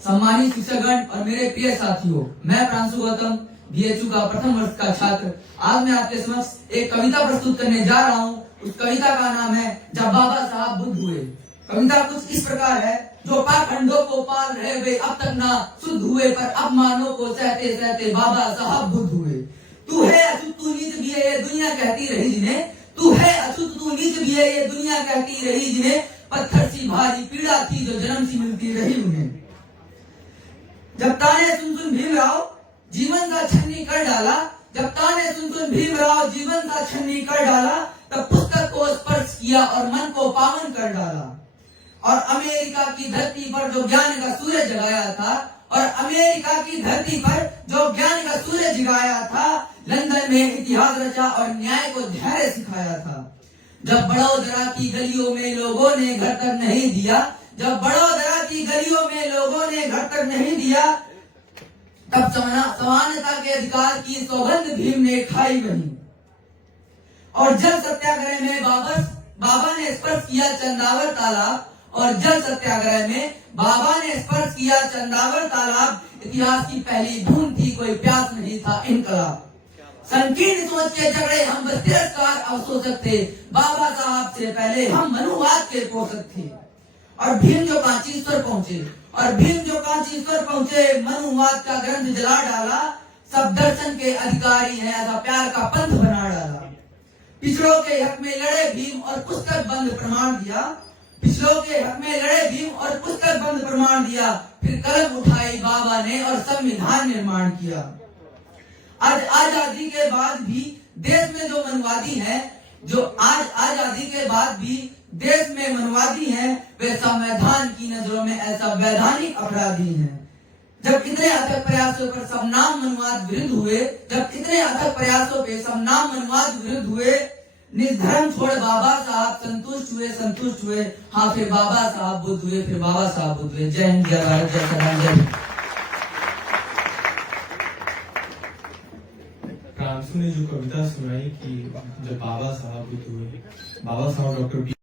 सम्मानित शिक्षकगण और मेरे प्रिय साथियों, मैं प्रांशु गौतम बीएचयू का प्रथम वर्ष का छात्र आज मैं आपके समक्ष एक कविता प्रस्तुत करने जा रहा हूँ। उस कविता का नाम है जब बाबा साहब बुद्ध हुए। कविता कुछ इस प्रकार है। जो पाखंडों को पाल रहे वे अब तक ना शुद्ध हुए, पर अपमानों को सहते सहते बाबा साहब बुद्ध हुए। तू है अछूत तू नीच भी है ये दुनिया कहती रही जिन्हें, तू है अछूत तू नीच भी है ये दुनिया कहती रही जिन्हें, पत्थर सी भारी पीड़ा थी जो जन्म सी मिलती रही उन्हें। जब ताने सुन सुन भीमराव जीवन का छन्नी कर डाला, जब ताने सुन सुन भीमराव जीवन का छन्नी कर डाला, तब पुस्तक को स्पर्श किया और मन को पावन कर डाला। और अमेरिका की धरती पर जो ज्ञान का सूरज जगाया था, और अमेरिका की धरती पर जो ज्ञान का सूरज जगाया था, लंदन में इतिहास रचा और न्याय को धैर्य सिखाया था। जब बड़ोदरा की गलियों में लोगों ने घर तक नहीं दिया, जब बड़ोदरा की गलियों में लोगों ने घर तक नहीं दिया, तब समानता के अधिकार की सौगंध भीम ने खाई वहीं। और जल सत्याग्रह में बाबा ने स्पर्श किया चंदावर तालाब, और जल सत्याग्रह में बाबा ने स्पर्श किया चंदावर तालाब। इतिहास की पहली बूंद थी, कोई प्यास नहीं था इनकलाब। संकीर्ण सोच के झगड़े हम बस तिरस्कार अवशोषक थे, बाबा साहब से पहले हम मनुवाद के पोषक थे। और भीम जो कांचीश्वर पहुंचे, और भीम जो कांचीश्वर पहुंचे, मनुवाद का ग्रंथ जला डाला। सब दर्शन के अधिकारी हैं, ऐसा प्यार का पंथ बना डाला। पिछड़ों के हक में लड़े भीम और पुस्तक बंद प्रमाण दिया, पिछड़ों के हक में लड़े भीम और पुस्तक बंद प्रमाण दिया। फिर कलम उठाई बाबा ने और संविधान निर्माण किया। आज आजादी के बाद भी देश में जो मनवादी हैं, जो आज आजादी के बाद भी देश में मनवादी हैं, वे संविधान की नजरों में ऐसा वैधानिक अपराधी हैं। जब इतने अथक प्रयासों पर सब नाम मनवाद विरुद्ध हुए, जब इतने अथक प्रयासों पे सब नाम मनवाद विरुद्ध हुए, निर्धर्म छोड़ बाबा साहब संतुष्ट हुए। हाँ, फिर बाबा साहब बुद्ध हुए, फिर बाबा साहब बुद्ध हुए। जय हिंद, जय भारत, जय सलाम, जय हिंद। प्रांशु ने जो कविता सुनाई कि जब बाबा साहब बुद्ध हुए, बाबा साहब डॉक्टर